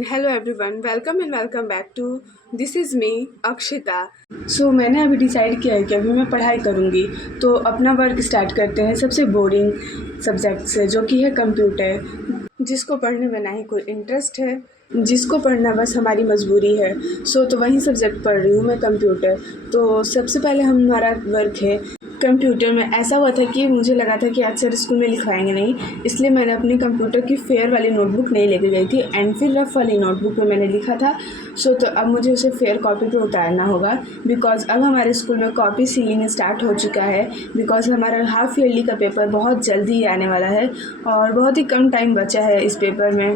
And hello everyone, welcome and welcome back to this is me Akshita. So मैंने अभी decide किया है कि अभी मैं पढ़ाई करूँगी, तो अपना वर्क स्टार्ट करते हैं सबसे बोरिंग सब्जेक्ट से, जो कि है कंप्यूटर, जिसको पढ़ने में ना ही कोई इंटरेस्ट है, जिसको पढ़ना बस हमारी मजबूरी है। तो वही सब्जेक्ट पढ़ रही हूँ मैं, कंप्यूटर। तो सबसे पहले हमारा वर्क है कंप्यूटर में। ऐसा हुआ था कि मुझे लगा था कि आज सर स्कूल में लिखवाएंगे नहीं, इसलिए मैंने अपनी कंप्यूटर की फेयर वाली नोटबुक नहीं लेके गई थी एंड फिर रफ वाली नोटबुक में मैंने लिखा था। तो अब मुझे उसे फेयर कॉपी पे उतारना होगा, बिकॉज अब हमारे स्कूल में कॉपी सीलिंग स्टार्ट हो चुका है। बिकॉज हमारा हाफ ईयरली का पेपर बहुत जल्दी ही आने वाला है और बहुत ही कम टाइम बचा है इस पेपर में।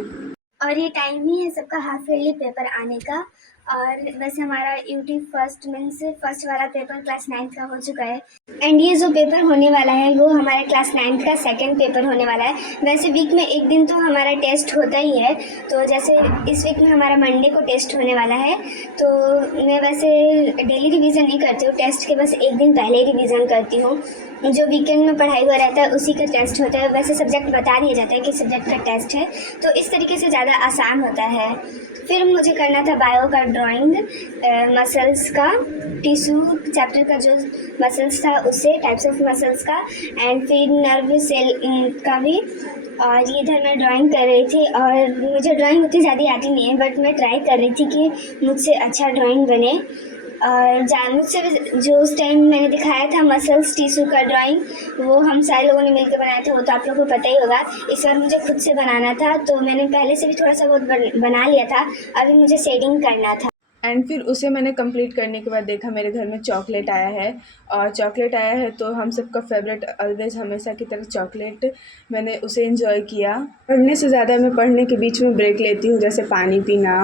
और ये टाइम ही है सबका हाफ ईयरली पेपर आने का। और वैसे हमारा यूटी फर्स्ट मीन्स फर्स्ट वाला पेपर क्लास 9th का हो चुका है एंड ये जो पेपर होने वाला है वो हमारे क्लास 9th का सेकंड पेपर होने वाला है। वैसे वीक में एक दिन तो हमारा टेस्ट होता ही है, तो जैसे इस वीक में हमारा मंडे को टेस्ट होने वाला है। तो मैं वैसे डेली रिवीजन नहीं करती हूँ, टेस्ट के बस एक दिन पहले ही रिवीजन करती हूँ। जो वीकेंड में पढ़ाई हुआ रहता है उसी का टेस्ट होता है। वैसे सब्जेक्ट बता दिया जाता है कि सब्जेक्ट का टेस्ट है, तो इस तरीके से ज़्यादा आसान होता है। फिर मुझे करना था बायो का ड्राइंग, मसल्स का, टिश्यू चैप्टर का जो मसल्स था उससे, टाइप्स ऑफ मसल्स का, एंड फिर नर्व सेल का भी। और ये इधर मैं ड्राइंग कर रही थी और मुझे ड्राइंग उतनी ज़्यादा आती नहीं है, बट मैं ट्राई कर रही थी कि मुझसे अच्छा ड्राइंग बने। और मुझसे जो उस टाइम मैंने दिखाया था मसल्स टिश्यू का ड्राइंग, वो हम सारे लोगों ने मिलकर बनाया था, वो तो आप लोगों को पता ही होगा। इस बार मुझे खुद से बनाना था, तो मैंने पहले से भी थोड़ा सा बहुत बना लिया था, अभी मुझे शेडिंग करना था। एंड फिर उसे मैंने कंप्लीट करने के बाद देखा मेरे घर में चॉकलेट आया है, और चॉकलेट आया है तो हम सबका फेवरेट ऑलवेज हमेशा की तरह चॉकलेट, मैंने उसे एंजॉय किया। पढ़ने से ज़्यादा मैं पढ़ने के बीच में ब्रेक लेती हूँ, जैसे पानी पीना,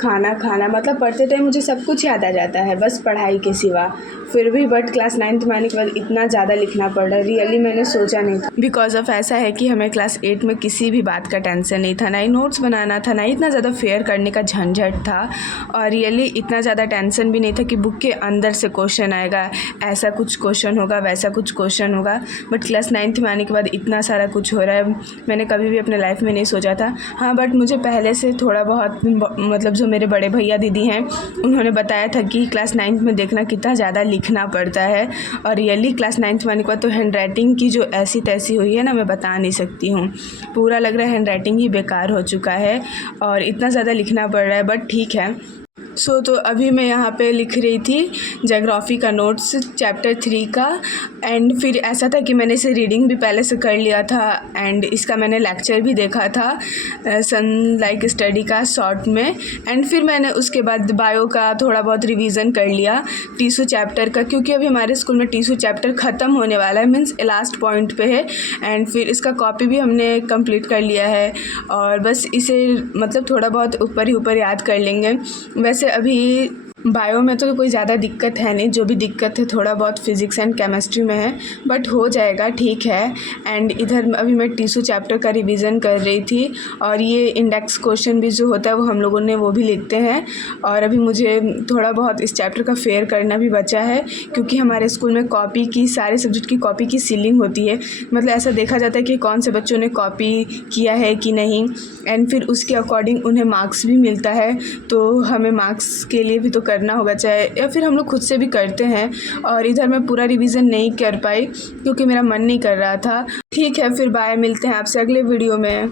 खाना खाना। मतलब पढ़ते टाइम मुझे सब कुछ याद आ जाता है बस पढ़ाई के सिवा। फिर भी बट क्लास 9th में आने के बाद इतना ज़्यादा लिखना पड़ रहा है, रियली मैंने सोचा नहीं था। बिकॉज ऑफ ऐसा है कि हमें क्लास 8 में किसी भी बात का टेंशन नहीं था, ना ही नोट्स बनाना था, ना ही इतना ज़्यादा फेयर करने का झंझट था, और रियली इतना ज़्यादा टेंशन भी नहीं था कि बुक के अंदर से क्वेश्चन आएगा, ऐसा कुछ क्वेश्चन होगा, वैसा कुछ क्वेश्चन होगा। बट क्लास 9th में आने के बाद इतना सारा कुछ हो रहा है, मैंने कभी भी अपने लाइफ में नहीं सोचा था। हाँ, बट मुझे पहले से थोड़ा बहुत मतलब जो मेरे बड़े भैया दीदी हैं उन्होंने बताया था कि क्लास 9th में देखना कितना ज़्यादा लिखना पड़ता है। और रियली क्लास 9th में आने के बाद तो हैंड राइटिंग की जो ऐसी तैसी हुई है ना, मैं बता नहीं सकती हूँ। पूरा लग रहा है हैंड राइटिंग ही बेकार हो चुका है और इतना ज़्यादा लिखना पड़ रहा है, बट ठीक है। तो अभी मैं यहाँ पे लिख रही थी ज्योग्राफी का नोट्स चैप्टर 3 का। एंड फिर ऐसा था कि मैंने इसे रीडिंग भी पहले से कर लिया था एंड इसका मैंने लेक्चर भी देखा था सन लाइक स्टडी का शॉर्ट में। एंड फिर मैंने उसके बाद बायो का थोड़ा बहुत रिवीजन कर लिया, टिश्यू चैप्टर का, क्योंकि अभी हमारे स्कूल में टिश्यू चैप्टर ख़त्म होने वाला है, मीन्स लास्ट पॉइंट पे है। एंड फिर इसका कॉपी भी हमने कंप्लीट कर लिया है और बस इसे मतलब थोड़ा बहुत ऊपर ही ऊपर याद कर लेंगे। वैसे अभी बायो में तो कोई ज़्यादा दिक्कत है नहीं, जो भी दिक्कत है थोड़ा बहुत फिज़िक्स एंड केमिस्ट्री में है, बट हो जाएगा, ठीक है। एंड इधर अभी मैं टिश्यू चैप्टर का रिवीजन कर रही थी और ये इंडेक्स क्वेश्चन भी जो होता है वो हम लोगों ने वो भी लिखते हैं। और अभी मुझे थोड़ा बहुत इस चैप्टर का फेयर करना भी बचा है, क्योंकि हमारे स्कूल में कॉपी की, सारे सब्जेक्ट की कॉपी की सीलिंग होती है। मतलब ऐसा देखा जाता है कि कौन से बच्चों ने कॉपी किया है कि नहीं, एंड फिर उसके अकॉर्डिंग उन्हें मार्क्स भी मिलता है। तो हमें मार्क्स के लिए भी तो करना होगा, चाहे या फिर हम लोग खुद से भी करते हैं। और इधर मैं पूरा रिवीजन नहीं कर पाई क्योंकि मेरा मन नहीं कर रहा था। ठीक है, फिर बाय, मिलते हैं आपसे अगले वीडियो में।